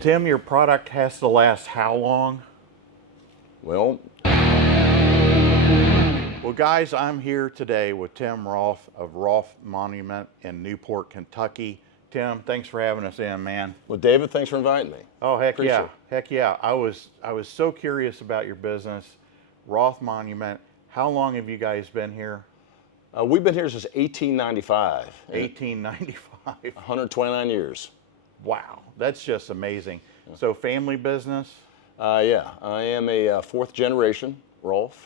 Tim, your product has to last how long? Well, Well, guys, I'm here today with Tim Rolf of Rolf Monument in Newport, Kentucky. Tim, thanks for having us in, man. well, David, thanks for inviting me. Oh, heck Appreciate yeah. it. Heck yeah. I was so curious about your business, Rolf Monument. How long have you guys been here? We've been here since 1895. 1895. 129 years. Wow, that's just amazing. So family business? Yeah, I am a fourth generation Rolf.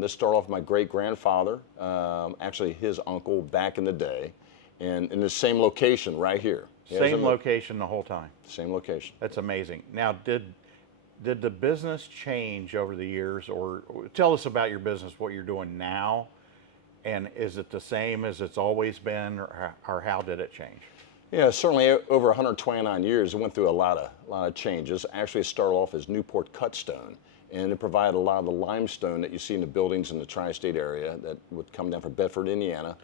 This started off with my great-grandfather, actually his uncle back in the day, and in the same location right here. Same location the whole time. Same location. That's amazing. Now, did the business change over the years, or tell us about your business, what you're doing now, and is it the same as it's always been, or how did it change? Yeah, certainly over 129 years, it went through a lot of changes. Actually, it started off as Newport cut stone, and it provided a lot of the limestone that you see in the buildings in the tri-state area that would come down from Bedford, Indiana.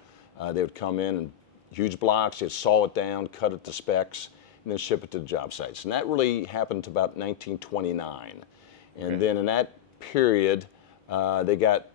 They would come in huge blocks, they'd saw it down, cut it to specs, and then ship it to the job sites. And that really happened to about 1929. And then in that period, they got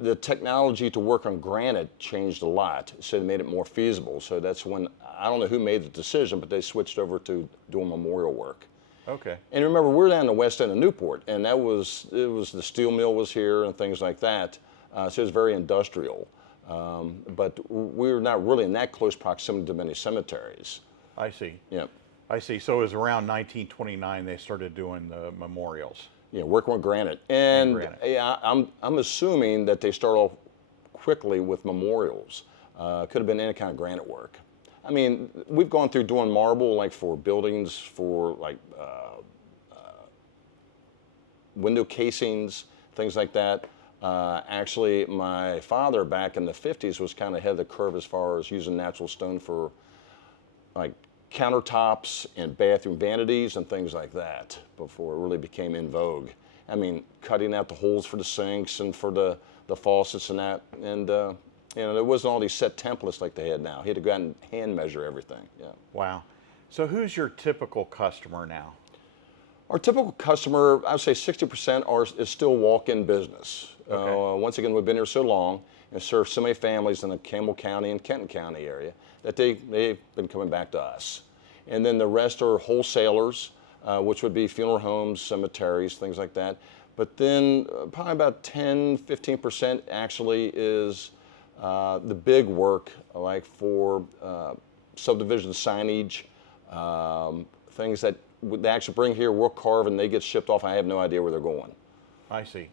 the technology to work on granite changed a lot, so they made it more feasible. So that's when, I don't know who made the decision, but they switched over to doing memorial work. Okay. And remember, we're down the west end of Newport, and it was the steel mill was here and things like that. So it was very industrial. But we were not really in that close proximity to many cemeteries. I see. Yeah. I see. So it was around 1929 they started doing the memorials. Yeah, working with granite. And granite. yeah, I'm assuming that they start off quickly with memorials. Could have been any kind of granite work. I mean, we've gone through doing marble like for buildings, for like window casings, things like that. Actually, my father back in the 50s was kind of ahead of the curve as far as using natural stone for like countertops and bathroom vanities and things like that before it really became in vogue. I mean, cutting out the holes for the sinks and for the faucets and that. And, you know, there wasn't all these set templates like they had now. He had to go out and hand measure everything. Yeah. Wow. So who's your typical customer now? Our typical customer, I would say 60% is still walk-in business. Okay. Once again, we've been here so long and served so many families in the Campbell County and Kenton County area that they've been coming back to us. And then the rest are wholesalers, which would be funeral homes, cemeteries, things like that. But then probably about 10-15% actually is the big work, like for subdivision signage, things that they actually bring here, we'll carve, and they get shipped off. I have no idea where they're going. I see.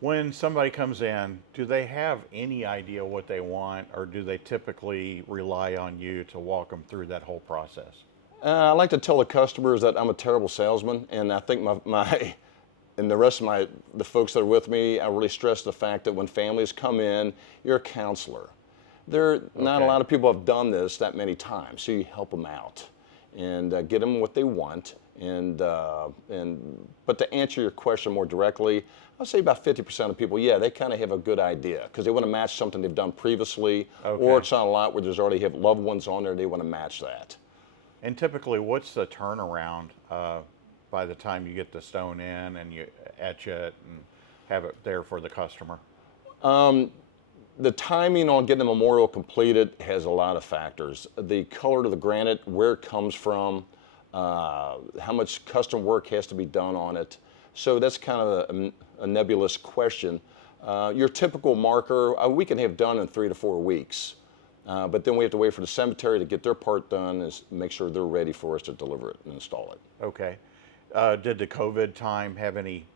When somebody comes in, do they have any idea what they want, or do they typically rely on you to walk them through that whole process? I like to tell the customers that I'm a terrible salesman, and I think my and the rest of the folks that are with me, I really stress the fact that when families come in, you're a counselor. Not a lot of people have done this that many times, so you help them out and get them what they want. But to answer your question more directly, I'll say about 50% of people, yeah, they kind of have a good idea because they want to match something they've done previously, or it's on a lot where there's already have loved ones on there, they want to match that. And typically, what's the turnaround by the time you get the stone in and you etch it and have it there for the customer? The timing on getting the memorial completed has a lot of factors. The color of the granite, where it comes from, how much custom work has to be done on it. So that's kind of a nebulous question. Your typical marker, we can have done in 3 to 4 weeks. But then we have to wait for the cemetery to get their part done and make sure they're ready for us to deliver it and install it. Okay. Did the COVID time have any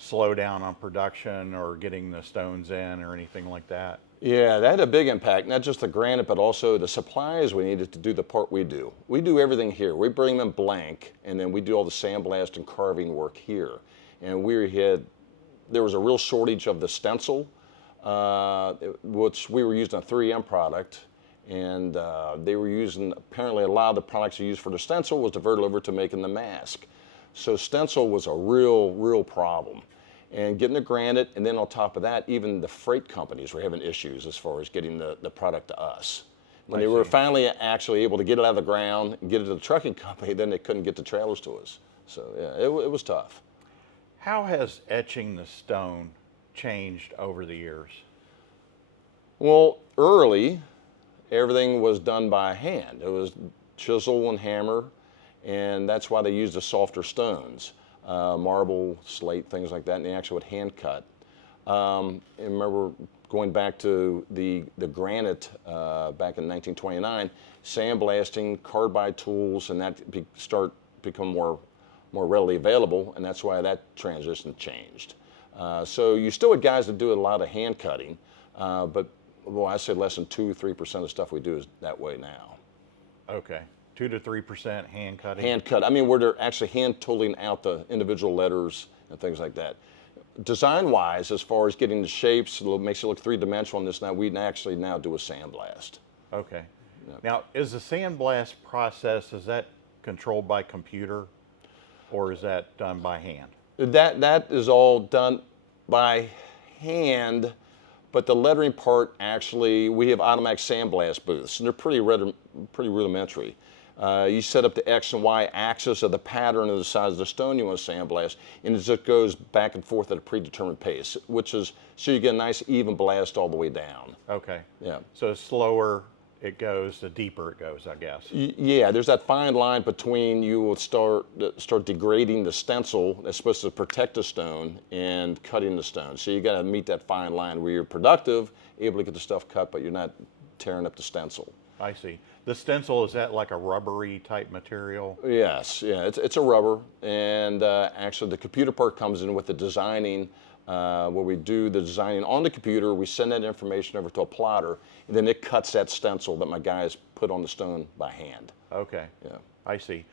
slowdown on production or getting the stones in or anything like that? Yeah, that had a big impact, not just the granite, but also the supplies we needed to do the part we do. We do everything here. We bring them blank, and then we do all the sandblast and carving work here. And there was a real shortage of the stencil, which we were using a 3M product, and they were using, apparently a lot of the products used for the stencil was diverted over to making the mask. So stencil was a real problem. And getting the granite, and then on top of that, even the freight companies were having issues as far as getting the product to us. When they were finally actually able to get it out of the ground and get it to the trucking company, then they couldn't get the trailers to us. So yeah, it was tough. How has etching the stone changed over the years? Well, early, everything was done by hand. It was chisel and hammer, and that's why they used the softer stones, marble, slate, things like that, and they actually would hand cut. I remember going back to the granite back in 1929, sandblasting, carbide tools, and that become more readily available, and that's why that transition changed. So you still had guys that do a lot of hand cutting, but well, I say less than 2-3% of the stuff we do is that way now. Okay, 2 to 3% hand cutting. Hand cut. I mean, where they're actually hand tooling out the individual letters and things like that. Design-wise, as far as getting the shapes, it makes it look three-dimensional. And this now we actually now do a sandblast. Okay. Now, is the sandblast process, is that controlled by computer, or is that done by hand? That is all done by hand, but the lettering part actually, we have automatic sandblast booths, and they're pretty rudimentary. You set up the X and Y axis of the pattern of the size of the stone you want to sandblast, and it just goes back and forth at a predetermined pace, which is so you get a nice even blast all the way down. Okay. Yeah. So the slower it goes, the deeper it goes, I guess. Yeah, there's that fine line between you will start degrading the stencil that's supposed to protect the stone and cutting the stone. So you got to meet that fine line where you're productive, able to get the stuff cut, but you're not tearing up the stencil. I see. The stencil, is that like a rubbery type material? Yes, yeah, it's a rubber, and actually the computer part comes in with the designing, where we do the designing on the computer. We send that information over to a plotter, and then it cuts that stencil that my guys put on the stone by hand. Okay. Yeah. I see.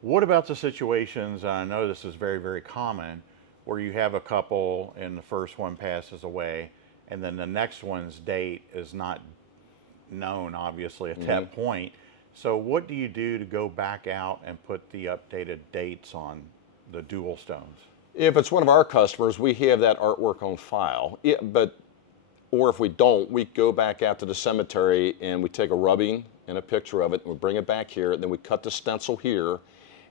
What about the situations, and I know this is very, very common, where you have a couple and the first one passes away, and then the next one's date is not known, obviously, at that point. So what do you do to go back out and put the updated dates on the dual stones? If it's one of our customers, we have that artwork on file. Yeah, or if we don't, we go back out to the cemetery and we take a rubbing and a picture of it, and we bring it back here, and then we cut the stencil here,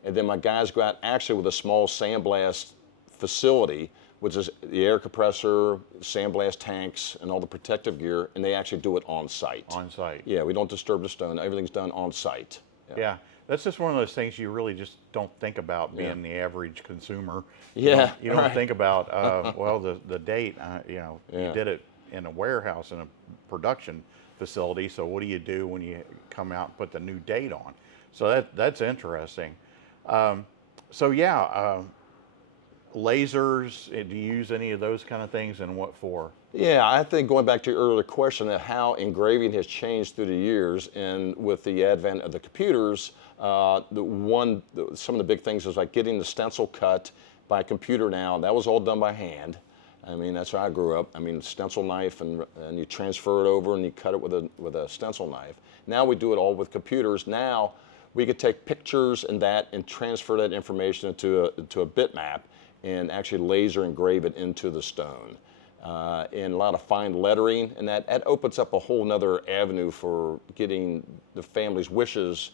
and then my guys go out actually with a small sandblast facility, which is the air compressor, sandblast tanks, and all the protective gear, and they actually do it on site. On site. Yeah, we don't disturb the stone. Everything's done on site. Yeah. That's just one of those things you really just don't think about being the average consumer. Yeah, You don't right. think about, well, the date, you did it in a warehouse, in a production facility, so what do you do when you come out and put the new date on? So that's interesting. Lasers, do you use any of those kind of things, and what for? Yeah, I think going back to your earlier question of how engraving has changed through the years, and with the advent of the computers, some of the big things is like getting the stencil cut by computer now. That was all done by hand. I mean, that's where I grew up. I mean, stencil knife, and you transfer it over and you cut it with a stencil knife. Now we do it all with computers. Now we could take pictures and transfer that information into a bitmap and actually laser engrave it into the stone. And a lot of fine lettering, and that opens up a whole nother avenue for getting the family's wishes,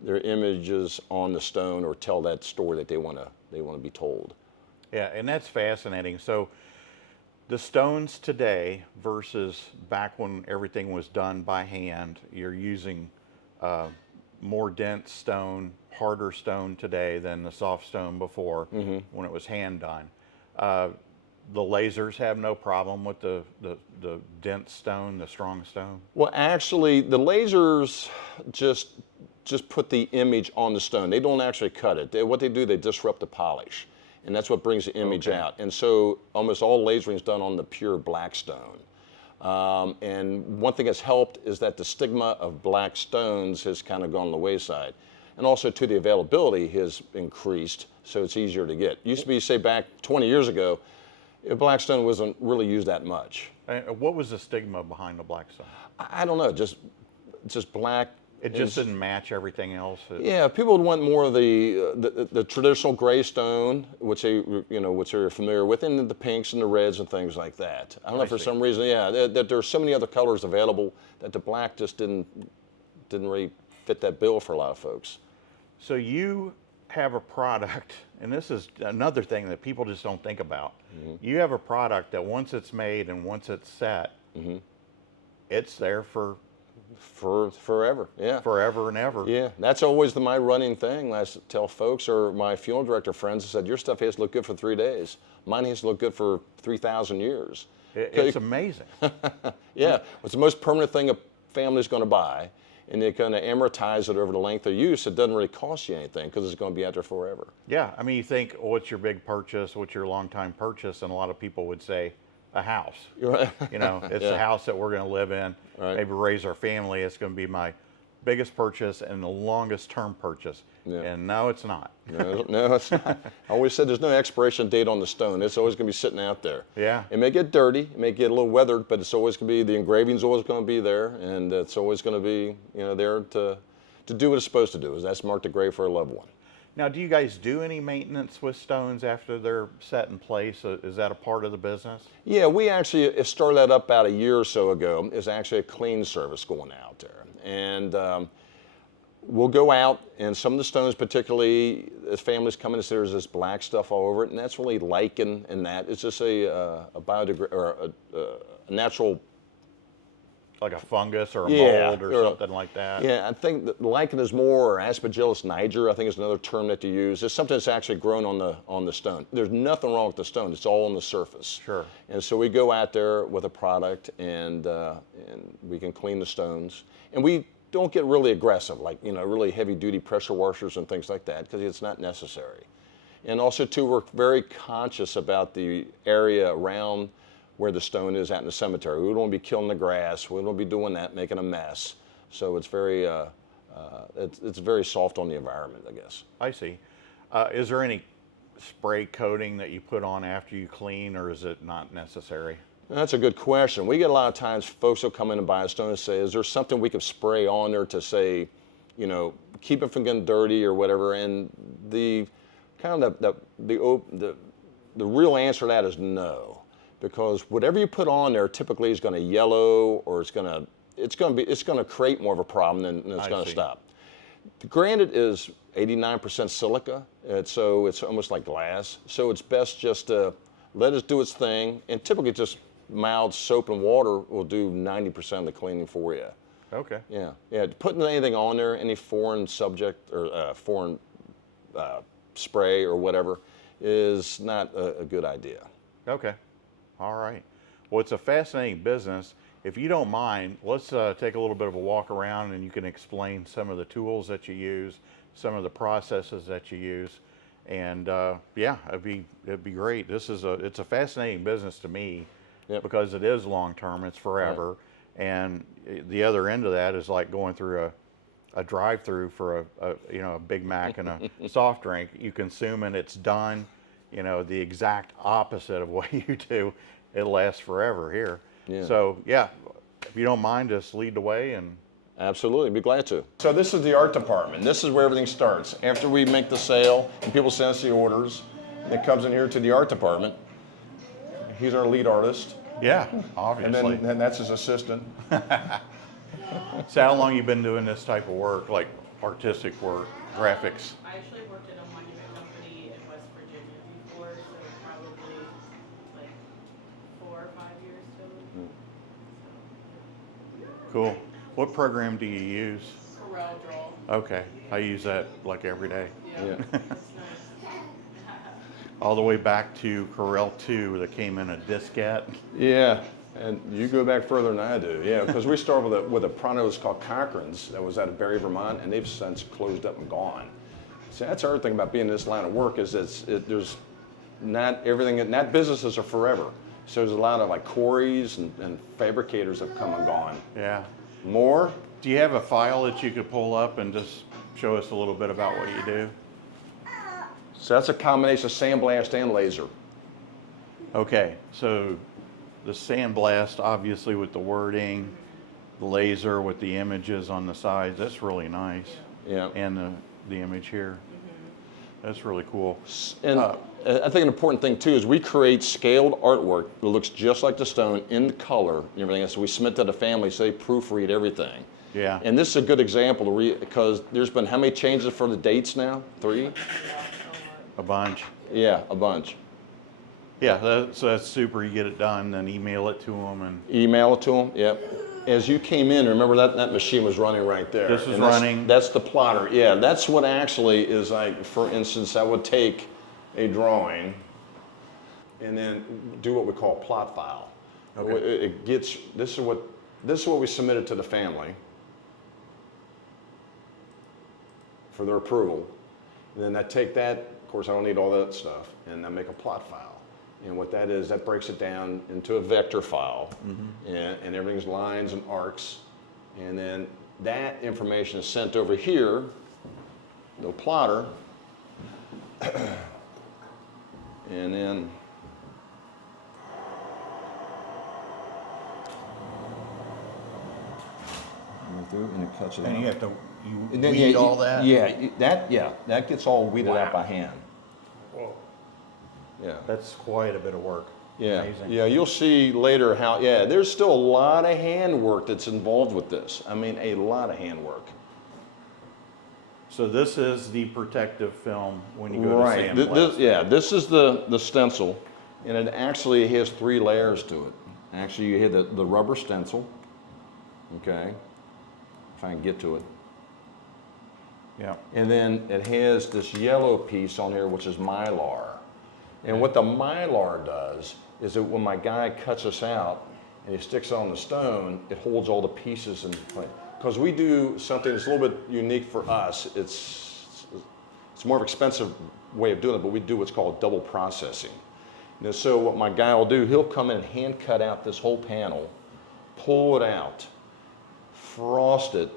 their images on the stone, or tell that story that they want to be told. Yeah, and that's fascinating. So the stones today versus back when everything was done by hand, you're using more dense stone, harder stone today than the soft stone before when it was hand done. The lasers have no problem with the dense stone, the strong stone? Well, actually, the lasers just put the image on the stone. They don't actually cut it. What they do, they disrupt the polish, and that's what brings the image out. And so almost all lasering is done on the pure black stone. And one thing that's helped is that the stigma of black stones has kind of gone on the wayside. And also, too, the availability has increased, so it's easier to get. Used to be, say, back 20 years ago, black stone wasn't really used that much. What was the stigma behind the black stone? I don't know, just black. It just didn't match everything else. Yeah, people would want more of the traditional gray stone, which they're familiar with, and the pinks and the reds and things like that. I don't know, for some reason, that there's so many other colors available that the black just didn't really fit that bill for a lot of folks. So you have a product, and this is another thing that people just don't think about. You have a product that once it's made and once it's set, it's there for forever. Yeah. forever and ever. Yeah, that's always my running thing. I tell folks or my funeral director friends, I said, your stuff has to look good for 3 days. Mine has to look good for 3,000 years. It's amazing. Yeah, it's the most permanent thing a family's going to buy, and you're going to amortize it over the length of use. It doesn't really cost you anything because it's going to be out there forever. Yeah, I mean, you think, what's your big purchase? What's your long-time purchase? And a lot of people would say, a house. You're right. You know, it's the house that we're going to live in, Right. maybe raise our family. It's going to be my biggest purchase and the longest term purchase. Yeah. And no, it's not. No, it's not. I always said there's no expiration date on the stone. It's always going to be sitting out there. Yeah. It may get dirty, it may get a little weathered, but it's always going to be, the engraving's always going to be there, and it's always going to be, there to do what it's supposed to do. Is that's marked a grave for a loved one. Now, do you guys do any maintenance with stones after they're set in place? Is that a part of the business? Yeah, we actually started that up about a year or so ago. It's actually a clean service going out there. And we'll go out, and some of the stones, particularly as families come in and say there's this black stuff all over it, and that's really lichen and that. It's just a natural. Like a fungus or a Yeah, mold or or- something like that? Yeah, I think that lichen is more, or Aspergillus niger, I think is another term that you use. It's something that's actually grown on the stone. There's nothing wrong with the stone. It's all on the surface. Sure. And so we go out there with a product, and we can clean the stones. And we don't get really aggressive, like, really heavy-duty pressure washers and things like that, because it's not necessary. And also, too, we're very conscious about the area around where the stone is out in the cemetery. We don't want to be killing the grass. We don't want to be doing that, making a mess. So it's very, it's very soft on the environment, I guess. I see. Is there any spray coating that you put on after you clean, or is it not necessary? That's a good question. We get a lot of times folks will come in and buy a stone and say, is there something we could spray on there to say, keep it from getting dirty or whatever? And the real answer to that is no. Because whatever you put on there typically is going to yellow, or it's going to create more of a problem than it's going to stop. The granite is 89% silica, so it's almost like glass. So it's best just to let it do its thing, and typically just mild soap and water will do 90% of the cleaning for you. Okay. Yeah. Putting anything on there, any foreign subject or foreign spray or whatever, is not a good idea. Okay. All right. Well, it's a fascinating business. If you don't mind, let's take a little bit of a walk around, and you can explain some of the tools that you use, some of the processes that you use, and yeah, it'd be great. It's a fascinating business to me. Yep. Because it is long term. It's forever, right. And the other end of that is like going through a drive-through for a Big Mac and a soft drink. You consume it, it's done. The exact opposite of what you do. It lasts forever here. Yeah. So yeah, if you don't mind, just lead the way. And absolutely, be glad to. So this is the art department. This is where everything starts. After we make the sale and people send us the orders, it comes in here to the art department. He's our lead artist. Yeah, obviously. And then that's his assistant. So how long you been doing this type of work, like artistic work, graphics? I actually worked at a monument company in West Virginia before, so probably like 4 or 5 years total. Cool. What program do you use? Corel Draw. Okay, I use that like every day. Yeah. That's nice. All the way back to Corel 2 that came in a diskette. Yeah, and you go back further than I do. Yeah, because we started with a product that was called Cochran's that was out of Barry, Vermont, and they've since closed up and gone. So that's the other thing about being in this line of work is there's not everything, not businesses are forever. So there's a lot of like quarries and fabricators have come and gone. Yeah. More? Do you have a file that you could pull up and just show us a little bit about what you do? So that's a combination of sandblast and laser. Okay, so the sandblast, obviously with the wording, the laser with the images on the sides, that's really nice. Yeah. And the image here. That's really cool. And I think an important thing too is we create scaled artwork that looks just like the stone in color and everything else. So we submit to the family, so they proofread everything. Yeah. And this is a good example because there's been how many changes for the dates now? 3? Yeah, so A bunch. Yeah, a bunch. Yeah, so that's super. You get it done, then email it to them, and Email it to them, yep. As you came in, remember that machine was running right there. This is And that's- running. That's the plotter, yeah. That's what actually is like, for instance, I would take a drawing and then do what we call a plot file. Okay. It gets, this is what we submitted to the family for their approval. And then I take that, of course I don't need all that stuff, and I make a plot file. And what that is, that breaks it down into a vector file, and everything's lines and arcs. And then that information is sent over here, the plotter, and then through and it cuts it then out. you have to And then, weed all that. that gets all weeded out Wow. by hand. Yeah. That's quite a bit of work. Yeah, Amazing. yeah, you'll see later how, there's still a lot of handwork that's involved with this. I mean, a lot of handwork. So this is the protective film when you go to Right, sandblast. this is the stencil, and it actually has 3 layers to it. Actually, you have the rubber stencil, okay, if I can get to it. Yeah. And then it has this yellow piece on here, which is Mylar. And what the Mylar does is that when my guy cuts this out and he sticks it on the stone, it holds all the pieces in place. Because we do something that's a little bit unique for us. It's a more expensive way of doing it, but we do what's called double processing. And so what my guy will do, he'll come in and hand cut out this whole panel, pull it out, frost it,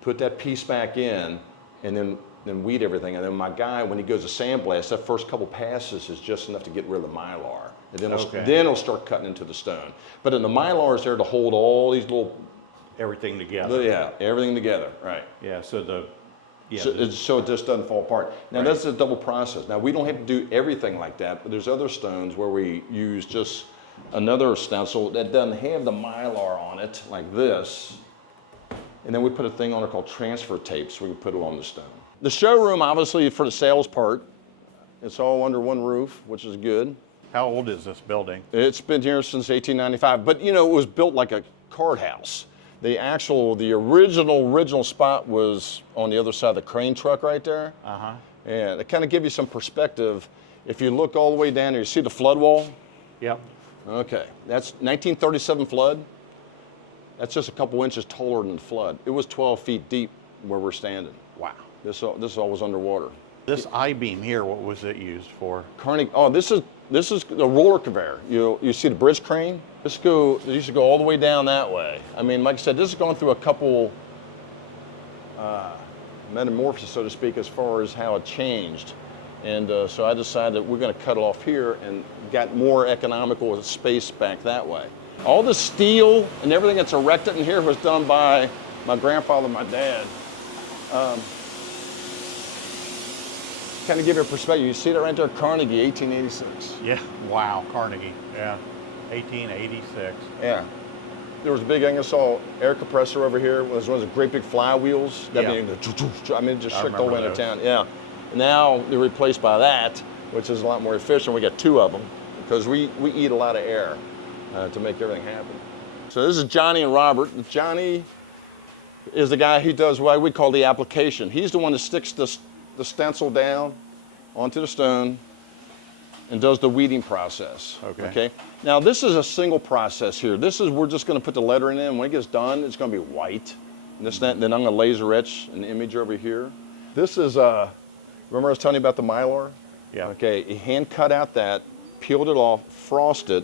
put that piece back in, and then weed everything. And then my guy, when he goes to sandblast, that first couple passes is just enough to get rid of the Mylar. And then he'll start cutting into the stone. But then the Mylar is there to hold all these little, Everything together. everything together, right. Yeah. So So it just doesn't fall apart. Now Right. that's a double process. Now we don't have to do everything like that, but there's other stones where we use just another stencil that doesn't have the Mylar on it, like this. And then we put a thing on it called transfer tape, so we can put it on the stone. The showroom, obviously, for the sales part, it's all under one roof, which is good. how old is this building? It's been here since 1895, but you know, it was built like a card house. The original spot was on the other side of the crane truck right there. And it kind of give you some perspective. If you look all the way down here, you see the flood wall? Yep. Okay, that's 1937 flood. That's just a couple inches taller than the flood. It was 12 feet deep where we're standing. Wow. This all was underwater. This I-beam here, what was it used for? Carnegie. Oh, this is the roller conveyor. You see the bridge crane? This used to go all the way down that way. I mean, like I said, this has gone through a couple metamorphosis, so to speak, as far as how it changed. And so I decided that we're going to cut it off here and got more economical with space back that way. All the steel and everything that's erected in here was done by my grandfather and my dad. Kind of give you a perspective. You see that right there, Carnegie, 1886. Yeah. Wow. Carnegie. Yeah. 1886. Yeah. There was a big Ingersoll air compressor over here. It was one of the great big flywheels. Yeah. It just I shook the whole way remember into town. Yeah. Now they're replaced by that, which is a lot more efficient. We got 2 of them because we eat a lot of air to make everything happen. So this is Johnny and Robert. Johnny is the guy who does what we call the application. He's the one that sticks the stencil down onto the stone and does the weeding process. Okay. Now this is a single process here. We're just going to put the lettering in. When it gets done, it's going to be white. And then I'm going to laser etch an image over here. This is remember I was telling you about the Mylar? Yeah. Okay, he hand cut out that, peeled it off, frosted,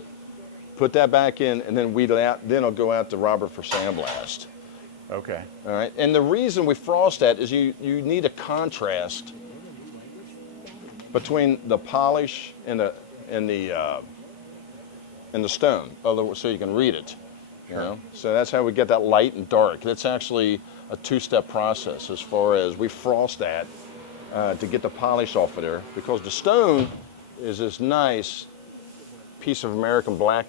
put that back in, and then weed it out. Then it'll go out to Robert for sandblast. Okay. All right, and the reason we frost that is you need a contrast between the polish and the stone, so you can read it. You know, so that's how we get that light and dark. That's actually a 2-step process as far as we frost that to get the polish off of there, because the stone is this nice piece of American black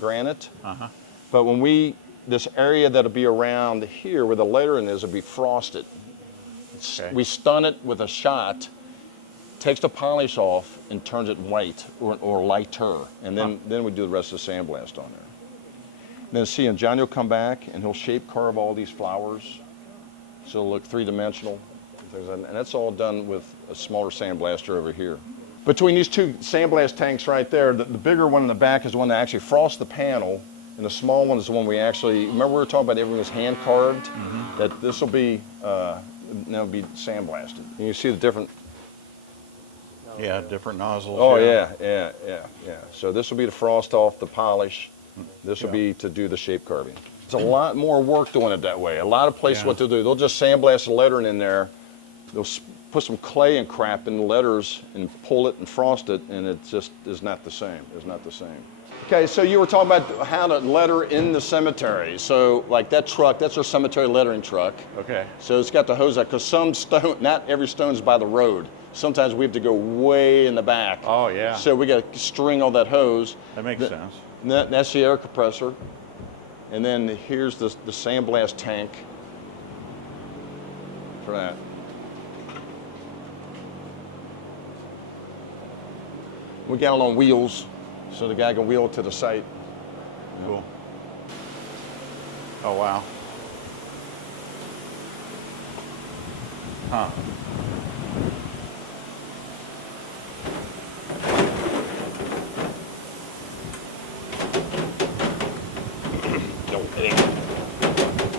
granite. But when we this area that'll be around here where the lettering is will be frosted. Okay. We stun it with a shot, takes the polish off and turns it white or lighter, and then we do the rest of the sandblast on there. Then see, and Johnny will come back and he'll shape carve all these flowers, so it'll look three-dimensional, and that's all done with a smaller sandblaster over here. Between these two sandblast tanks right there, the bigger one in the back is the one that actually frosts the panel, and the small one is the one we actually, remember we were talking about everything was hand carved? Mm-hmm. That this will be, now be sandblasted. And you see the different. Yeah, different nozzles. Oh yeah. So this will be to frost off the polish. This will be to do the shape carving. It's a lot more work doing it that way. A lot of places what they'll do, they'll just sandblast the lettering in there. They'll put some clay and crap in the letters and pull it and frost it, and it just is not the same. It's not the same. Okay, so you were talking about how to letter in the cemetery. So like that truck, that's our cemetery lettering truck. Okay. So it's got the hose out, because some stone, not every stone is by the road. Sometimes we have to go way in the back. Oh, yeah. So we got to string all that hose. That makes sense. And that's the air compressor. And then here's the sandblast tank for that. We got it on wheels, so the guy can wheel it to the site. Cool. Oh, wow. Huh.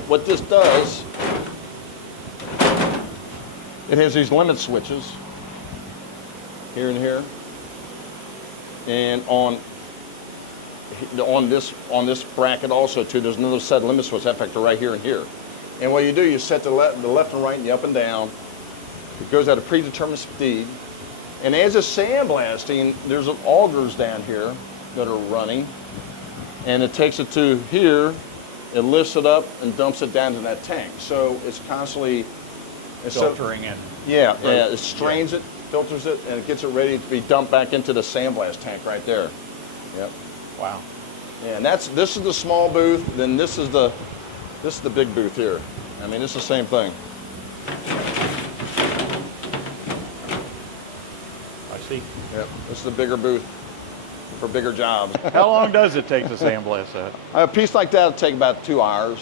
What this does, it has these limit switches here and here, and on this bracket also too. There's another set of limit switches that factor right here and here. And what you do, you set the left and right and the up and down. It goes at a predetermined speed, and as it's sandblasting, there's augers down here that are running, and it takes it to here. It lifts it up and dumps it down to that tank. So it's constantly Filtering in. Yeah, it strains it, filters it, and it gets it ready to be dumped back into the sandblast tank right there. Yep. Wow. Yeah, and this is the small booth. Then this is the big booth here. I mean, it's the same thing. I see. Yep. This is the bigger booth for bigger jobs. How long does it take to sandblast that? A piece like that will take about 2 hours,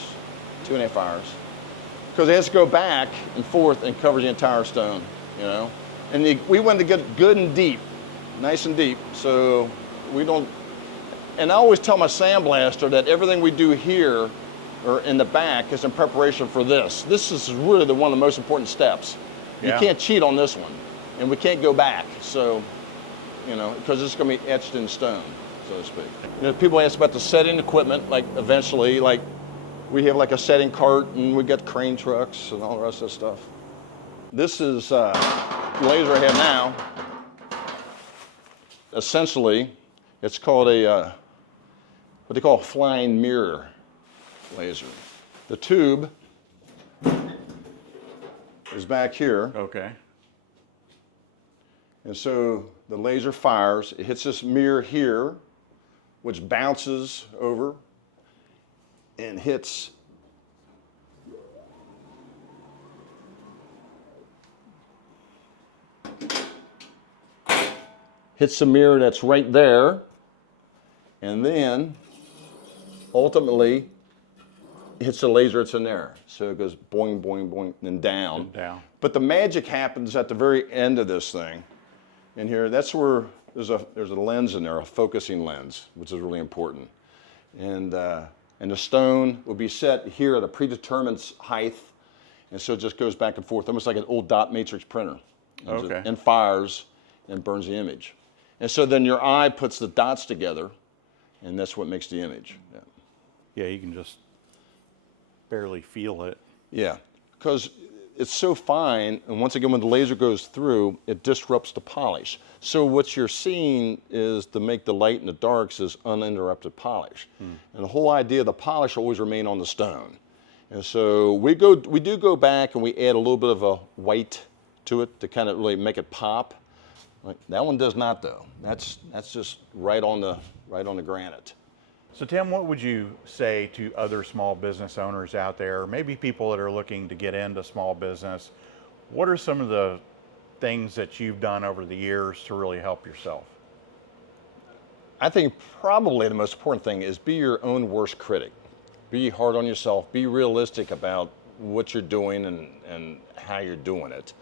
2.5 hours. Because it has to go back and forth and cover the entire stone, you know. And we want to get good and deep, nice and deep, so we don't. And I always tell my sandblaster that everything we do here or in the back is in preparation for this. This is really one of the most important steps. You can't cheat on this one, and we can't go back. So, you know, because it's going to be etched in stone, so to speak. You know, people ask about the setting equipment, like eventually, like we have like a setting cart, and we got crane trucks and all the rest of that stuff. This is the laser I have now. Essentially, it's called a what they call a flying mirror laser. The tube is back here. Okay. And so the laser fires, it hits this mirror here, which bounces over and hits the mirror that's right there, and then ultimately hits the laser that's in there. So it goes boing, boing, boing, and down. And down. But the magic happens at the very end of this thing. And here, that's where there's a lens in there, a focusing lens, which is really important. And the stone will be set here at a predetermined height, and so it just goes back and forth, almost like an old dot matrix printer. Okay. And fires and burns the image. And so then your eye puts the dots together, and that's what makes the image. Yeah. Yeah, you can just barely feel it. Yeah, because it's so fine, and once again, when the laser goes through, it disrupts the polish. So what you're seeing is to make the light and the darks is uninterrupted polish. And the whole idea of the polish will always remain on the stone. And so we do go back and we add a little bit of a white to it to kind of really make it pop. Like, that one does not though. That's just right on the granite. So Tim, what would you say to other small business owners out there, maybe people that are looking to get into small business? What are some of the things that you've done over the years to really help yourself? I think probably the most important thing is be your own worst critic. Be hard on yourself. Be realistic about what you're doing and how you're doing it.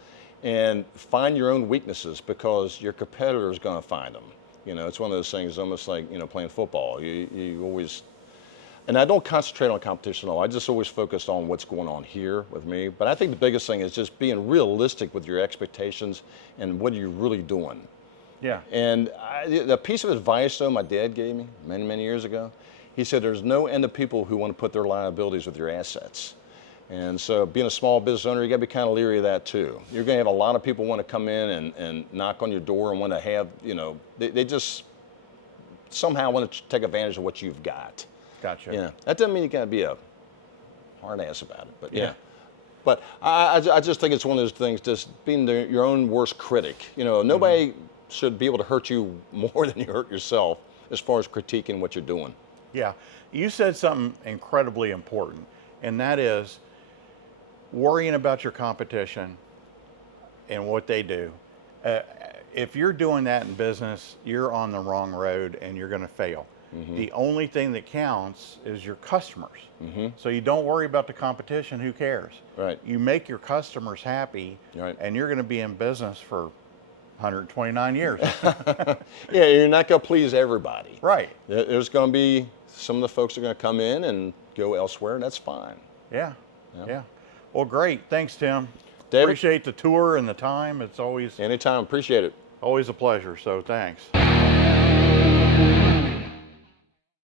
And find your own weaknesses, because your competitor is going to find them. You know, it's one of those things almost like, you know, playing football. You always, and I don't concentrate on competition at all. I just always focus on what's going on here with me. But I think the biggest thing is just being realistic with your expectations and what are you really doing. Yeah. And the piece of advice, though, my dad gave me many, many years ago, he said there's no end of people who want to put their liabilities with your assets. And so being a small business owner, you got to be kind of leery of that too. You're going to have a lot of people want to come in and knock on your door and want to have, you know, they just somehow want to take advantage of what you've got. Gotcha. Yeah. That doesn't mean you got to be a hard ass about it, but yeah. But I just think it's one of those things, just being your own worst critic. You know, nobody should be able to hurt you more than you hurt yourself as far as critiquing what you're doing. Yeah. You said something incredibly important, and that is worrying about your competition and what they do. If you're doing that in business, you're on the wrong road and you're going to fail. The only thing that counts is your customers. So you don't worry about the competition. Who cares? Right. You make your customers happy, Right. and you're going to be in business for 129 years. Yeah, you're not going to please everybody. Right. There's going to be some of the folks are going to come in and go elsewhere, and that's fine. Yeah. Yeah. Well, great. Thanks, Tim. David? Appreciate the tour and the time. It's always Anytime, appreciate it. a pleasure. So thanks.